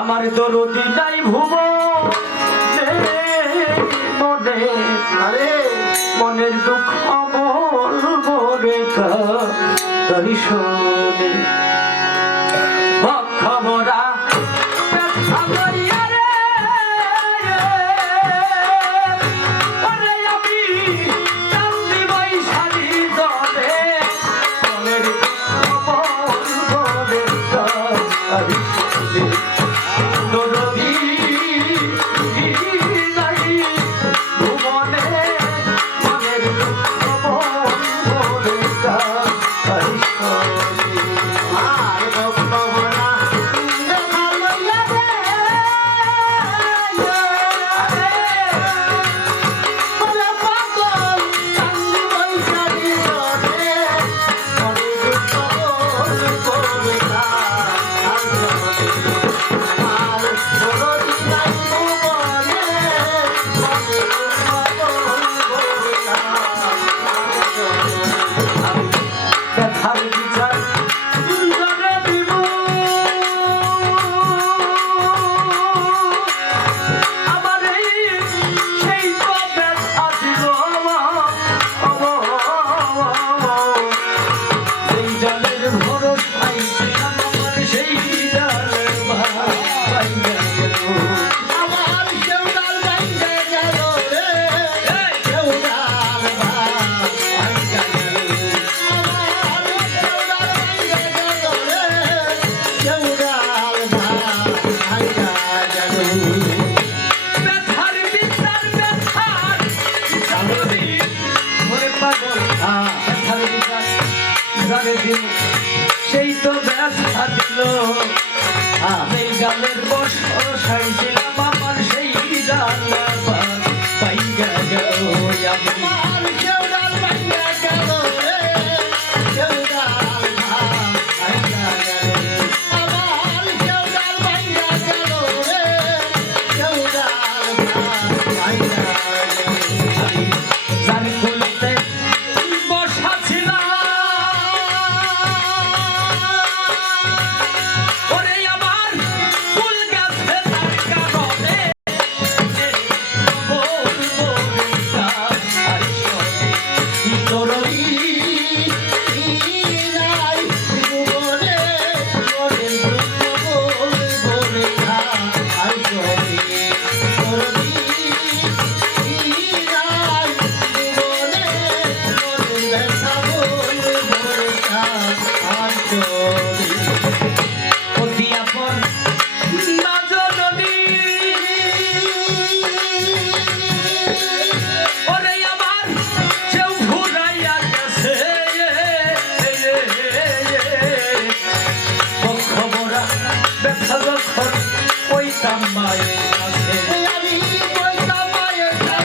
আমার দরদি নাই ভুব। মনে আরে মনের দুঃখ বলব রে কারি সেই তো ব্যথা দিল। আমি গালের বস সাই দিলাম আমার সেই জানা পাই গেল আমি।